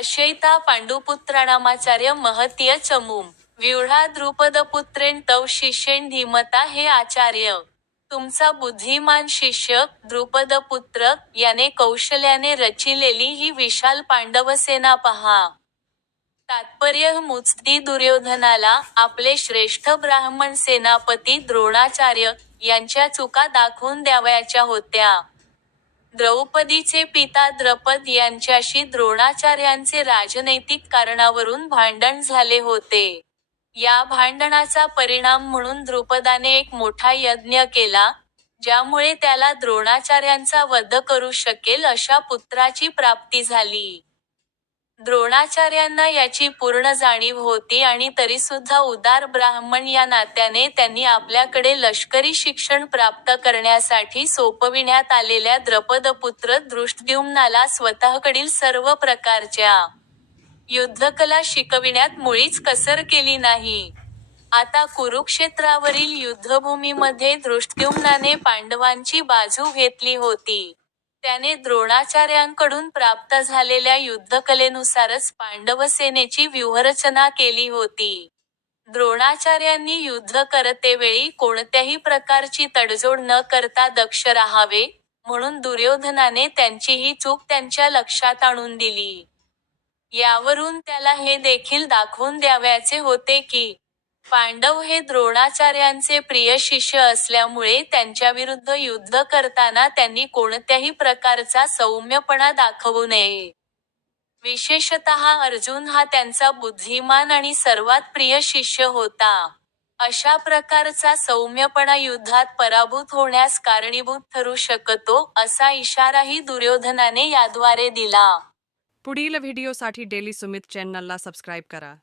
पश्यैता पांडुपुत्राणामाचार्य महतीय चमूम व्यूढा द्रुपदपुत्रेण तव शिष्येण धीमता हे आचार्य. तुमचा बुद्धिमान शिष्य, द्रुपदपुत्र, याने कौशल्याने रचिलेली ही विशाल पांडवसेना पहा. तात्पर्य मुत्सद्दी दुर्योधनाला, आपले श्रेष्ठ ब्राह्मण सेनापती द्रोणाचार्य, यांच्या चुका दाखवून द्यावयाच्या होत्या. द्रौपदीचे पिता द्रपद यांच्याशी द्रोणाचार्यांचे राजनैतिक कारणावरून भांडण झाले होते. या भांडणाचा परिणाम म्हणून द्रुपदाने एक मोठा यज्ञ केला, ज्यामुळे त्याला द्रोणाचार्यांचा वध करू शकेल अशा पुत्राची प्राप्ती झाली. द्रोणाचार्यांना याची पूर्ण जाणीव होती आणि तरीसुद्धा उदार ब्राह्मण या नात्याने त्यांनी आपल्याकडे लष्करी शिक्षण प्राप्त करण्यासाठी सोपविण्यात आलेल्या द्रपदपुत्र धृष्टद्युम्नाला स्वतःकडील सर्व प्रकारच्या युद्धकला शिकविण्यात मुळीच कसर केली नाही. आता कुरुक्षेत्रावरील युद्धभूमीमध्ये धृष्टद्युम्नाने पांडवांची बाजू घेतली होती. त्याने द्रोणाचार्यांकडून प्राप्त झालेल्या युद्धकलेनुसारच पांडवसेनेची व्यूहरचना केली होती. द्रोणाचार्यांनी युद्ध करतेवेळी कोणत्याही प्रकारची तडजोड न करता दक्ष राहावे, म्हणून दुर्योधनाने त्यांची ही चूक त्यांच्या लक्षात आणून दिली. यावरून त्याला हे देखील दाखवून द्यावयाचे होते की, पांडव हे द्रोणाचार्यांचे प्रिय शिष्य असल्यामुळे त्यांच्याविरुद्ध युद्ध करताना त्यांनी कोणत्याही प्रकारचा सौम्यपणा दाखवू नये. विशेषतः अर्जुन हा त्यांचा बुद्धिमान आणि सर्वात प्रिय शिष्य होता. अशा प्रकारचा सौम्यपणा युद्धात पराभूत होण्यास कारणीभूत ठरू शकतो, असा इशाराही दुर्योधनाने याद्वारे दिला. पुढील व्हिडिओसाठी डेली सुमित चॅनलला सबस्क्राईब करा.